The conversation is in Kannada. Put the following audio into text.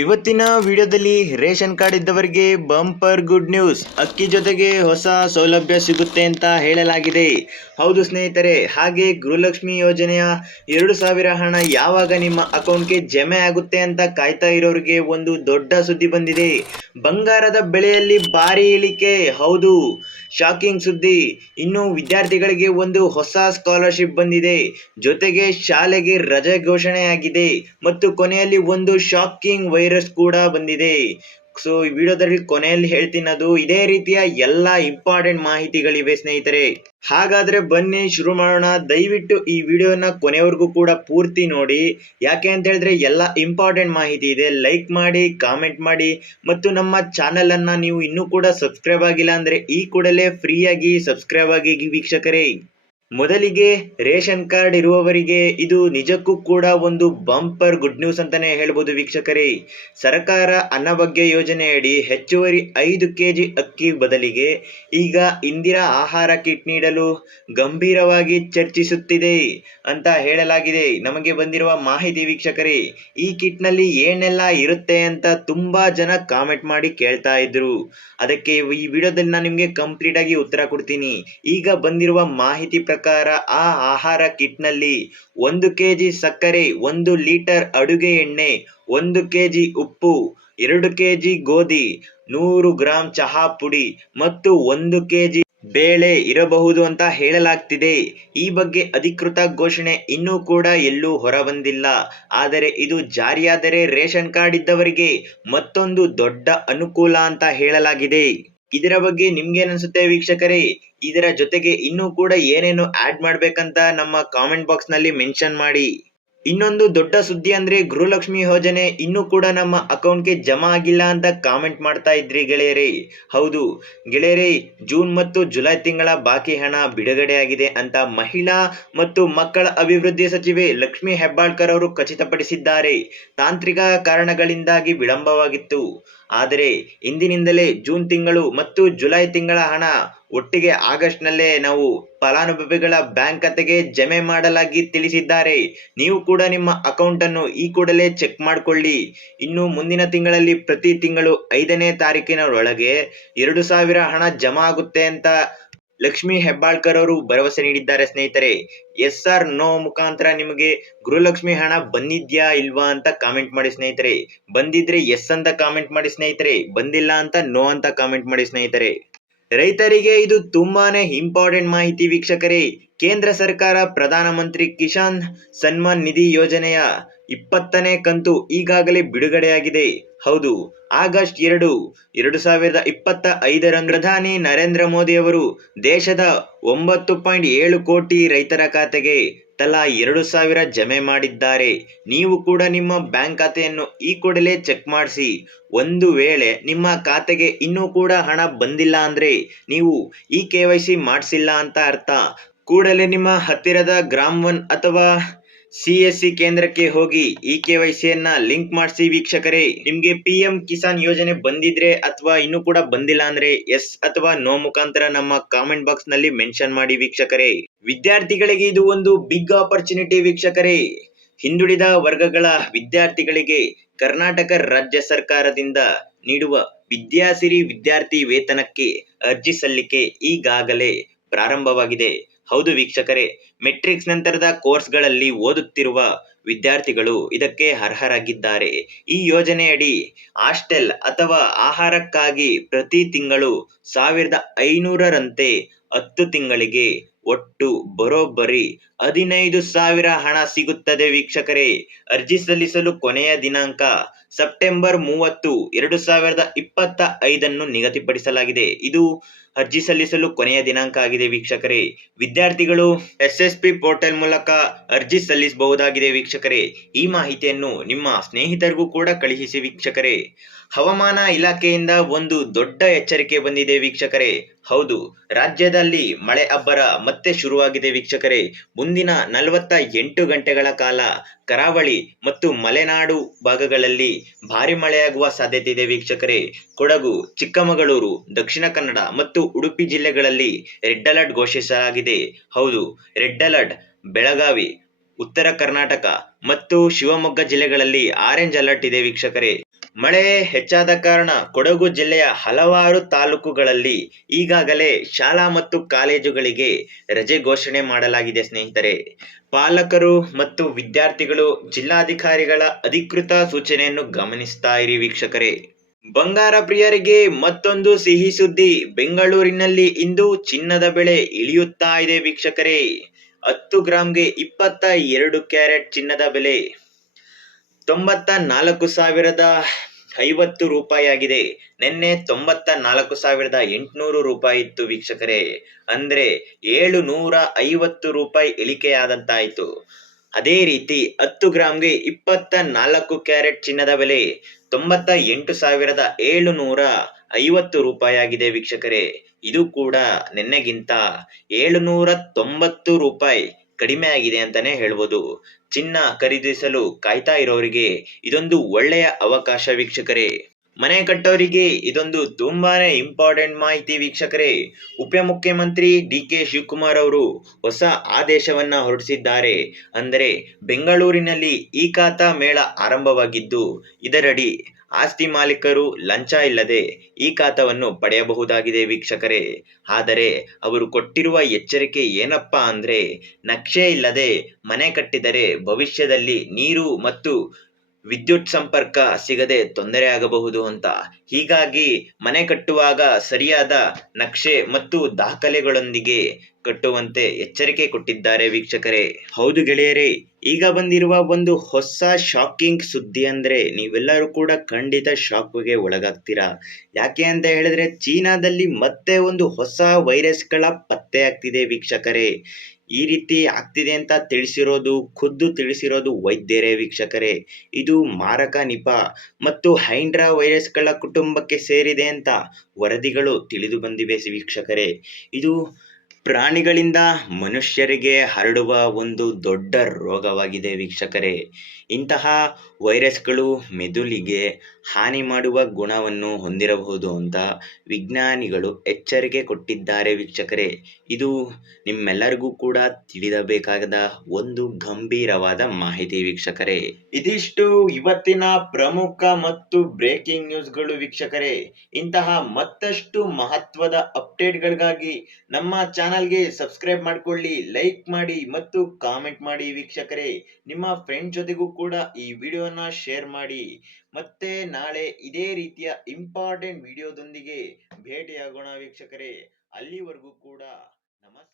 ಇವತ್ತಿನ ವಿಡಿಯೋದಲ್ಲಿ ರೇಷನ್ ಕಾರ್ಡ್ ಇದ್ದವರಿಗೆ ಬಂಪರ್ ಗುಡ್ ನ್ಯೂಸ್. ಅಕ್ಕಿ ಜೊತೆಗೆ ಹೊಸ ಸೌಲಭ್ಯ ಸಿಗುತ್ತೆ ಅಂತ ಹೇಳಲಾಗಿದೆ. ಹೌದು ಸ್ನೇಹಿತರೆ, ಹಾಗೆ ಗೃಹಲಕ್ಷ್ಮಿ ಯೋಜನೆಯ 2,000 ಹಣ ಯಾವಾಗ ನಿಮ್ಮ ಅಕೌಂಟ್ಗೆ ಜಮೆ ಆಗುತ್ತೆ ಅಂತ ಕಾಯ್ತಾ ಇರೋರಿಗೆ ಒಂದು ದೊಡ್ಡ ಸುದ್ದಿ ಬಂದಿದೆ. ಬಂಗಾರದ ಬೆಲೆಯಲ್ಲಿ ಭಾರಿ ಇಳಿಕೆ. ಹೌದು, ಶಾಕಿಂಗ್ ಸುದ್ದಿ. ಇನ್ನು ವಿದ್ಯಾರ್ಥಿಗಳಿಗೆ ಒಂದು ಹೊಸ ಸ್ಕಾಲರ್ಶಿಪ್ ಬಂದಿದೆ. ಜೊತೆಗೆ ಶಾಲೆಗೆ ರಜೆ ಘೋಷಣೆಯಾಗಿದೆ ಮತ್ತು ಕೊನೆಯಲ್ಲಿ ಒಂದು ಶಾಕಿಂಗ್ ವೈರಸ್ ಕೂಡ ಬಂದಿದೆ. ಸೊ ಈ ವಿಡಿಯೋದಲ್ಲಿ ಕೊನೆಯಲ್ಲಿ ಹೇಳ್ತೀನಿ. ಅದು ಇದೇ ರೀತಿಯ ಎಲ್ಲ ಇಂಪಾರ್ಟೆಂಟ್ ಮಾಹಿತಿಗಳಿವೆ ಸ್ನೇಹಿತರೆ. ಹಾಗಾದ್ರೆ ಬನ್ನಿ ಶುರು ಮಾಡೋಣ. ದಯವಿಟ್ಟು ಈ ವಿಡಿಯೋನ ಕೊನೆವರೆಗೂ ಕೂಡ ಪೂರ್ತಿ ನೋಡಿ. ಯಾಕೆ ಅಂತ ಹೇಳಿದ್ರೆ ಎಲ್ಲ ಇಂಪಾರ್ಟೆಂಟ್ ಮಾಹಿತಿ ಇದೆ. ಲೈಕ್ ಮಾಡಿ, ಕಾಮೆಂಟ್ ಮಾಡಿ ಮತ್ತು ನಮ್ಮ ಚಾನೆಲ್ ಅನ್ನ ನೀವು ಇನ್ನೂ ಕೂಡ ಸಬ್ಸ್ಕ್ರೈಬ್ ಆಗಿಲ್ಲ ಅಂದ್ರೆ ಈ ಕೂಡಲೇ ಫ್ರೀಯಾಗಿ ಸಬ್ಸ್ಕ್ರೈಬ್ ಆಗಿ ವೀಕ್ಷಕರೇ. ಮೊದಲಿಗೆ ರೇಷನ್ ಕಾರ್ಡ್ ಇರುವವರಿಗೆ ಇದು ನಿಜಕ್ಕೂ ಕೂಡ ಒಂದು ಬಂಪರ್ ಗುಡ್ ನ್ಯೂಸ್ ಅಂತಾನೆ ಹೇಳ್ಬೋದು ವೀಕ್ಷಕರೇ. ಸರ್ಕಾರ ಅನ್ನಭಾಗ್ಯ ಯೋಜನೆಯಡಿ ಹೆಚ್ಚುವರಿ 5 ಕೆಜಿ ಅಕ್ಕಿ ಬದಲಿಗೆ ಈಗ ಇಂದಿರಾ ಆಹಾರ ಕಿಟ್ ನೀಡಲು ಗಂಭೀರವಾಗಿ ಚರ್ಚಿಸುತ್ತಿದೆ ಅಂತ ಹೇಳಲಾಗಿದೆ. ನಮಗೆ ಬಂದಿರುವ ಮಾಹಿತಿ ವೀಕ್ಷಕರೇ, ಈ ಕಿಟ್ನಲ್ಲಿ ಏನೆಲ್ಲ ಇರುತ್ತೆ ಅಂತ ತುಂಬಾ ಜನ ಕಾಮೆಂಟ್ ಮಾಡಿ ಕೇಳ್ತಾ ಇದ್ರು. ಅದಕ್ಕೆ ಈ ವಿಡಿಯೋದಲ್ಲಿ ನಾನು ನಿಮಗೆ ಕಂಪ್ಲೀಟ್ ಆಗಿ ಉತ್ತರ ಕೊಡ್ತೀನಿ. ಈಗ ಬಂದಿರುವ ಮಾಹಿತಿ ಪ್ರಕಾರ ಆ ಆಹಾರ ಕಿಟ್ನಲ್ಲಿ 1 ಕೆಜಿ ಸಕ್ಕರೆ, 1 ಲೀಟರ್ ಅಡುಗೆ ಎಣ್ಣೆ, 1 ಕೆಜಿ ಉಪ್ಪು, 2 ಕೆಜಿ ಗೋಧಿ, 100 ಗ್ರಾಂ ಚಹಾ ಪುಡಿ ಮತ್ತು 1 ಕೆಜಿ ಬೇಳೆ ಇರಬಹುದು ಅಂತ ಹೇಳಲಾಗ್ತಿದೆ. ಈ ಬಗ್ಗೆ ಅಧಿಕೃತ ಘೋಷಣೆ ಇನ್ನೂ ಕೂಡ ಎಲ್ಲೂ ಹೊರಬಂದಿಲ್ಲ. ಆದರೆ ಇದು ಜಾರಿಯಾದರೆ ರೇಷನ್ ಕಾರ್ಡ್ ಇದ್ದವರಿಗೆ ಮತ್ತೊಂದು ದೊಡ್ಡ ಅನುಕೂಲ ಅಂತ ಹೇಳಲಾಗಿದೆ. ಇದರ ಬಗ್ಗೆ ನಿಮ್ಗೇನನ್ಸುತ್ತೆ ವೀಕ್ಷಕರೇ? ಇದರ ಜೊತೆಗೆ ಇನ್ನೂ ಕೂಡ ಏನೇನು ಆಡ್ ಮಾಡ್ಬೇಕಂತ ನಮ್ಮ ಕಾಮೆಂಟ್ ಬಾಕ್ಸ್ ನಲ್ಲಿ ಮೆನ್ಷನ್ ಮಾಡಿ. ಇನ್ನೊಂದು ದೊಡ್ಡ ಸುದ್ದಿ ಅಂದ್ರೆ ಗೃಹಲಕ್ಷ್ಮಿ ಯೋಜನೆ ಇನ್ನೂ ಕೂಡ ನಮ್ಮ ಅಕೌಂಟ್ಗೆ ಜಮಾ ಆಗಿಲ್ಲ ಅಂತ ಕಾಮೆಂಟ್ ಮಾಡ್ತಾ ಇದ್ರಿ ಗೆಳೆಯರೇ. ಹೌದು ಗೆಳೆಯರೇ, ಜೂನ್ ಮತ್ತು ಜುಲೈ ತಿಂಗಳ ಬಾಕಿ ಹಣ ಬಿಡುಗಡೆಯಾಗಿದೆ ಅಂತ ಮಹಿಳಾ ಮತ್ತು ಮಕ್ಕಳ ಅಭಿವೃದ್ಧಿ ಸಚಿವೆ ಲಕ್ಷ್ಮಿ ಹೆಬ್ಬಾಳ್ಕರ್ ಅವರು ಖಚಿತಪಡಿಸಿದ್ದಾರೆ. ತಾಂತ್ರಿಕ ಕಾರಣಗಳಿಂದಾಗಿ ವಿಳಂಬವಾಗಿತ್ತು. ಆದರೆ ಇಂದಿನಿಂದಲೇ ಜೂನ್ ತಿಂಗಳು ಮತ್ತು ಜುಲೈ ತಿಂಗಳ ಹಣ ಒಟ್ಟಿಗೆ ಆಗಸ್ಟ್ ನಲ್ಲೇ ನಾವು ಫಲಾನುಭವಿಗಳ ಬ್ಯಾಂಕ್ ಖಾತೆಗೆ ಜಮೆ ಮಾಡಲಾಗಿ ತಿಳಿಸಿದ್ದಾರೆ. ನೀವು ಕೂಡ ನಿಮ್ಮ ಅಕೌಂಟ್ ಅನ್ನು ಈ ಕೂಡಲೇ ಚೆಕ್ ಮಾಡಿಕೊಳ್ಳಿ. ಇನ್ನು ಮುಂದಿನ ತಿಂಗಳಲ್ಲಿ ಪ್ರತಿ ತಿಂಗಳು 5ನೇ ತಾರೀಕಿನ ಒಳಗೆ 2,000 ಹಣ ಜಮಾ ಆಗುತ್ತೆ ಅಂತ ಲಕ್ಷ್ಮಿ ಹೆಬ್ಬಾಳ್ಕರ್ ಅವರು ಭರವಸೆ ನೀಡಿದ್ದಾರೆ ಸ್ನೇಹಿತರೆ. ಎಸ್ ಆರ್ ನೋ ಮುಖಾಂತರ ನಿಮಗೆ ಗೃಹಲಕ್ಷ್ಮಿ ಹಣ ಬಂದಿದ್ಯಾ ಇಲ್ವಾ ಅಂತ ಕಾಮೆಂಟ್ ಮಾಡಿ ಸ್ನೇಹಿತರೆ. ಬಂದಿದ್ರೆ ಎಸ್ ಅಂತ ಕಾಮೆಂಟ್ ಮಾಡಿ ಸ್ನೇಹಿತರೆ, ಬಂದಿಲ್ಲ ಅಂತ ನೋ ಅಂತ ಕಾಮೆಂಟ್ ಮಾಡಿ ಸ್ನೇಹಿತರೆ. ರೈತರಿಗೆ ಇದು ತುಂಬಾನೇ ಇಂಪಾರ್ಟೆಂಟ್ ಮಾಹಿತಿ ವೀಕ್ಷಕರೇ. ಕೇಂದ್ರ ಸರ್ಕಾರ ಪ್ರಧಾನ ಮಂತ್ರಿ ಕಿಸಾನ್ ಸನ್ಮಾನ್ ನಿಧಿ ಯೋಜನೆಯ 20ನೇ ಕಂತು ಈಗಾಗಲೇ ಬಿಡುಗಡೆಯಾಗಿದೆ. ಹೌದು, ಆಗಸ್ಟ್ 2, 2025 ಪ್ರಧಾನಿ ನರೇಂದ್ರ ಮೋದಿ ಅವರು ದೇಶದ 9.7 ಕೋಟಿ ರೈತರ ಖಾತೆಗೆ ತಲಾ 2,000 ಜಮೆ ಮಾಡಿದ್ದಾರೆ. ನೀವು ಕೂಡ ನಿಮ್ಮ ಬ್ಯಾಂಕ್ ಖಾತೆಯನ್ನು ಈ ಕೂಡಲೇ ಚೆಕ್ ಮಾಡಿಸಿ. ಒಂದು ವೇಳೆ ನಿಮ್ಮ ಖಾತೆಗೆ ಇನ್ನೂ ಕೂಡ ಹಣ ಬಂದಿಲ್ಲ ಅಂದ್ರೆ ನೀವು ಈ KYC ಮಾಡಿಸಿಲ್ಲ ಅಂತ ಅರ್ಥ. ಕೂಡಲೇ ನಿಮ್ಮ ಹತ್ತಿರದ ಗ್ರಾಮ್ 1 ಅಥವಾ CSC ಕೇಂದ್ರಕ್ಕೆ ಹೋಗಿ ಈ KYC ಯನ್ನ ಲಿಂಕ್ ಮಾಡಿಸಿ ವೀಕ್ಷಕರೇ. ನಿಮ್ಗೆ PM ಕಿಸಾನ್ ಯೋಜನೆ ಬಂದಿದ್ರೆ ಅಥವಾ ಇನ್ನೂ ಕೂಡ ಬಂದಿಲ್ಲ ಅಂದ್ರೆ ಎಸ್ ಅಥವಾ ನೋ ಮುಖಾಂತರ ನಮ್ಮ ಕಾಮೆಂಟ್ ಬಾಕ್ಸ್ ನಲ್ಲಿ ಮೆನ್ಷನ್ ಮಾಡಿ ವೀಕ್ಷಕರೇ. ವಿದ್ಯಾರ್ಥಿಗಳಿಗೆ ಇದು ಒಂದು ಬಿಗ್ ಆಪರ್ಚುನಿಟಿ ವೀಕ್ಷಕರೇ. ಹಿಂದುಳಿದ ವರ್ಗಗಳ ವಿದ್ಯಾರ್ಥಿಗಳಿಗೆ ಕರ್ನಾಟಕ ರಾಜ್ಯ ಸರ್ಕಾರದಿಂದ ನೀಡುವ ವಿದ್ಯಾಸಿರಿ ವಿದ್ಯಾರ್ಥಿ ವೇತನಕ್ಕೆ ಅರ್ಜಿ ಸಲ್ಲಿಕೆ ಈಗಾಗಲೇ ಪ್ರಾರಂಭವಾಗಿದೆ. ಹೌದು ವೀಕ್ಷಕರೇ, ಮೆಟ್ರಿಕ್ಸ್ ನಂತರದ ಕೋರ್ಸ್ಗಳಲ್ಲಿ ಓದುತ್ತಿರುವ ವಿದ್ಯಾರ್ಥಿಗಳು ಇದಕ್ಕೆ ಅರ್ಹರಾಗಿದ್ದಾರೆ. ಈ ಯೋಜನೆಯಡಿ ಹಾಸ್ಟೆಲ್ ಅಥವಾ ಆಹಾರಕ್ಕಾಗಿ ಪ್ರತಿ ತಿಂಗಳು 1,500ರಂತೆ 10 ತಿಂಗಳಿಗೆ ಒಟ್ಟು ಬರೋಬ್ಬರಿ 15,000 ಹಣ ಸಿಗುತ್ತದೆ ವೀಕ್ಷಕರೇ. ಅರ್ಜಿ ಸಲ್ಲಿಸಲು ಕೊನೆಯ ದಿನಾಂಕ ಸೆಪ್ಟೆಂಬರ್ 30, 2025 ನಿಗದಿಪಡಿಸಲಾಗಿದೆ. ಇದು ಅರ್ಜಿ ಸಲ್ಲಿಸಲು ಕೊನೆಯ ದಿನಾಂಕ ಆಗಿದೆ ವೀಕ್ಷಕರೇ. ವಿದ್ಯಾರ್ಥಿಗಳು SSP ಪೋರ್ಟಲ್ ಮೂಲಕ ಅರ್ಜಿ ಸಲ್ಲಿಸಬಹುದಾಗಿದೆ ವೀಕ್ಷಕರೇ. ಈ ಮಾಹಿತಿಯನ್ನು ನಿಮ್ಮ ಸ್ನೇಹಿತರಿಗೂ ಕೂಡ ಕಳುಹಿಸಿ ವೀಕ್ಷಕರೇ. ಹವಾಮಾನ ಇಲಾಖೆಯಿಂದ ಒಂದು ದೊಡ್ಡ ಎಚ್ಚರಿಕೆ ಬಂದಿದೆ ವೀಕ್ಷಕರೇ. ಹೌದು, ರಾಜ್ಯದಲ್ಲಿ ಮಳೆ ಅಬ್ಬರ ಮತ್ತೆ ಶುರುವಾಗಿದೆ ವೀಕ್ಷಕರೇ. ಮುಂದಿನ 48 ಗಂಟೆಗಳ ಕಾಲ ಕರಾವಳಿ ಮತ್ತು ಮಲೆನಾಡು ಭಾಗಗಳಲ್ಲಿ ಭಾರಿ ಮಳೆಯಾಗುವ ಸಾಧ್ಯತೆ ಇದೆ ವೀಕ್ಷಕರೇ. ಕೊಡಗು, ಚಿಕ್ಕಮಗಳೂರು, ದಕ್ಷಿಣ ಕನ್ನಡ ಮತ್ತು ಉಡುಪಿ ಜಿಲ್ಲೆಗಳಲ್ಲಿ ರೆಡ್ ಅಲರ್ಟ್ ಘೋಷಿಸಲಾಗಿದೆ. ಹೌದು, ರೆಡ್ ಅಲರ್ಟ್ ಬೆಳಗಾವಿ, ಉತ್ತರ ಕರ್ನಾಟಕ ಮತ್ತು ಶಿವಮೊಗ್ಗ ಜಿಲ್ಲೆಗಳಲ್ಲಿ ಆರೆಂಜ್ ಅಲರ್ಟ್ ಇದೆ ವೀಕ್ಷಕರೇ. ಮಳೆ ಹೆಚ್ಚಾದ ಕಾರಣ ಕೊಡಗು ಜಿಲ್ಲೆಯ ಹಲವಾರು ತಾಲೂಕುಗಳಲ್ಲಿ ಈಗಾಗಲೇ ಶಾಲಾ ಮತ್ತು ಕಾಲೇಜುಗಳಿಗೆ ರಜೆ ಘೋಷಣೆ ಮಾಡಲಾಗಿದೆ ಸ್ನೇಹಿತರೆ. ಪಾಲಕರು ಮತ್ತು ವಿದ್ಯಾರ್ಥಿಗಳು ಜಿಲ್ಲಾಧಿಕಾರಿಗಳ ಅಧಿಕೃತ ಸೂಚನೆಯನ್ನು ಗಮನಿಸ್ತಾ ಇರಿ ವೀಕ್ಷಕರೇ. ಬಂಗಾರ ಪ್ರಿಯರಿಗೆ ಮತ್ತೊಂದು ಸಿಹಿ ಸುದ್ದಿ. ಬೆಂಗಳೂರಿನಲ್ಲಿ ಇಂದು ಚಿನ್ನದ ಬೆಲೆ ಇಳಿಯುತ್ತಾ ಇದೆ ವೀಕ್ಷಕರೇ. 10 ಗ್ರಾಂಗೆ 22 ಕ್ಯಾರೆಟ್ ಚಿನ್ನದ ಬೆಲೆ 94,050 ರೂಪಾಯಿ ಆಗಿದೆ. ನಿನ್ನೆ 94,800 ರೂಪಾಯಿ ಇತ್ತು ವೀಕ್ಷಕರೇ. ಅಂದ್ರೆ 750 ರೂಪಾಯಿ ಇಳಿಕೆಯಾದಂತಾಯಿತು. ಅದೇ ರೀತಿ 10 ಗ್ರಾಂಗೆ 24 ಕ್ಯಾರೆಟ್ ಚಿನ್ನದ ಬೆಲೆ 98,750 ರೂಪಾಯಿ ಆಗಿದೆ ವೀಕ್ಷಕರೇ. ಇದು ಕೂಡ ನಿನ್ನೆಗಿಂತ 790 ರೂಪಾಯಿ ಕಡಿಮೆ ಆಗಿದೆ ಅಂತಾನೆ ಹೇಳ್ಬೋದು. ಚಿನ್ನ ಖರೀದಿಸಲು ಕಾಯ್ತಾ ಇರೋರಿಗೆ ಇದೊಂದು ಒಳ್ಳೆಯ ಅವಕಾಶ ವೀಕ್ಷಕರೇ. ಮನೆ ಕಟ್ಟೋರಿಗೆ ಇದೊಂದು ತುಂಬಾನೇ ಇಂಪಾರ್ಟೆಂಟ್ ಮಾಹಿತಿ ವೀಕ್ಷಕರೇ. ಉಪಮುಖ್ಯಮಂತ್ರಿ ಡಿ.ಕೆ. ಶಿವಕುಮಾರ್ ಅವರು ಹೊಸ ಆದೇಶವನ್ನ ಹೊರಡಿಸಿದ್ದಾರೆ. ಅಂದರೆ ಬೆಂಗಳೂರಿನಲ್ಲಿ ಈ ಖಾತಾ ಮೇಳ ಆರಂಭವಾಗಿದ್ದು, ಇದರಡಿ ಆಸ್ತಿ ಮಾಲೀಕರು ಲಂಚ ಇಲ್ಲದೆ ಈ ಖಾತಾವನ್ನು ಪಡೆಯಬಹುದಾಗಿದೆ ವೀಕ್ಷಕರೇ. ಆದರೆ ಅವರು ಕೊಟ್ಟಿರುವ ಎಚ್ಚರಿಕೆ ಏನಪ್ಪಾ ಅಂದ್ರೆ, ನಕ್ಷೆ ಇಲ್ಲದೆ ಮನೆ ಕಟ್ಟಿದರೆ ಭವಿಷ್ಯದಲ್ಲಿ ನೀರು ಮತ್ತು ವಿದ್ಯುತ್ ಸಂಪರ್ಕ ಸಿಗದೆ ತೊಂದರೆ ಆಗಬಹುದು ಅಂತ. ಹೀಗಾಗಿ ಮನೆ ಕಟ್ಟುವಾಗ ಸರಿಯಾದ ನಕ್ಷೆ ಮತ್ತು ದಾಖಲೆಗಳೊಂದಿಗೆ ಕಟ್ಟುವಂತೆ ಎಚ್ಚರಿಕೆ ಕೊಟ್ಟಿದ್ದಾರೆ ವೀಕ್ಷಕರೇ. ಹೌದು ಗೆಳೆಯರೇ, ಈಗ ಬಂದಿರುವ ಒಂದು ಹೊಸ ಶಾಕಿಂಗ್ ಸುದ್ದಿ ಅಂದ್ರೆ ನೀವೆಲ್ಲರೂ ಕೂಡ ಖಂಡಿತ ಶಾಕ್ಗೆ ಒಳಗಾಗ್ತೀರಾ. ಯಾಕೆ ಅಂತ ಹೇಳಿದ್ರೆ ಚೀನಾದಲ್ಲಿ ಮತ್ತೆ ಒಂದು ಹೊಸ ವೈರಸ್ಗಳ ಪತ್ತೆ ಆಗ್ತಿದೆ ವೀಕ್ಷಕರೇ. ಈ ರೀತಿ ಆಗ್ತಿದೆ ಅಂತ ತಿಳಿಸಿರೋದು ವೈದ್ಯರೇ ವೀಕ್ಷಕರೇ. ಇದು ಮಾರಕ ನಿಪಾ ಮತ್ತು ಹೈಡ್ರಾ ವೈರಸ್ಗಳ ಕುಟುಂಬಕ್ಕೆ ಸೇರಿದೆ ಅಂತ ವರದಿಗಳು ತಿಳಿದು ಬಂದಿವೆ ವೀಕ್ಷಕರೇ. ಇದು ಪ್ರಾಣಿಗಳಿಂದ ಮನುಷ್ಯರಿಗೆ ಹರಡುವ ಒಂದು ದೊಡ್ಡ ರೋಗವಾಗಿದೆ ವೀಕ್ಷಕರೇ. ಇಂತಹ ವೈರಸ್ಗಳು ಮೆದುಳಿಗೆ ಹಾನಿ ಮಾಡುವ ಗುಣವನ್ನು ಹೊಂದಿರಬಹುದು ಅಂತ ವಿಜ್ಞಾನಿಗಳು ಎಚ್ಚರಿಕೆ ಕೊಟ್ಟಿದ್ದಾರೆ ವೀಕ್ಷಕರೇ. ಇದು ನಿಮ್ಮೆಲ್ಲರಿಗೂ ಕೂಡ ತಿಳಿಯಬೇಕಾದ ಒಂದು ಗಂಭೀರವಾದ ಮಾಹಿತಿ ವೀಕ್ಷಕರೇ. ಇದಿಷ್ಟು ಇವತ್ತಿನ ಪ್ರಮುಖ ಮತ್ತು ಬ್ರೇಕಿಂಗ್ ನ್ಯೂಸ್ಗಳು ವೀಕ್ಷಕರೇ. ಇಂತಹ ಮತ್ತಷ್ಟು ಮಹತ್ವದ ಅಪ್ಡೇಟ್ಗಳಿಗಾಗಿ ನಮ್ಮ ಚಾನಲ್ಗೆ ಸಬ್ಸ್ಕ್ರೈಬ್ ಮಾಡ್ಕೊಳ್ಳಿ, ಲೈಕ್ ಮಾಡಿ ಮತ್ತು ಕಾಮೆಂಟ್ ಮಾಡಿ ವೀಕ್ಷಕರೇ. ನಿಮ್ಮ ಫ್ರೆಂಡ್ ಜೊತೆಗೂ ಕೂಡ ಈ ವಿಡಿಯೋನ ಶೇರ್ ಮಾಡಿ. ಮತ್ತೆ ನಾಳೆ ಇದೇ ರೀತಿಯ ಇಂಪಾರ್ಟೆಂಟ್ ವಿಡಿಯೋದೊಂದಿಗೆ ಭೇಟಿಯಾಗೋಣ ವೀಕ್ಷಕರೇ. ಅಲ್ಲಿವರೆಗೂ ಕೂಡ ನಮಸ್ಕಾರ.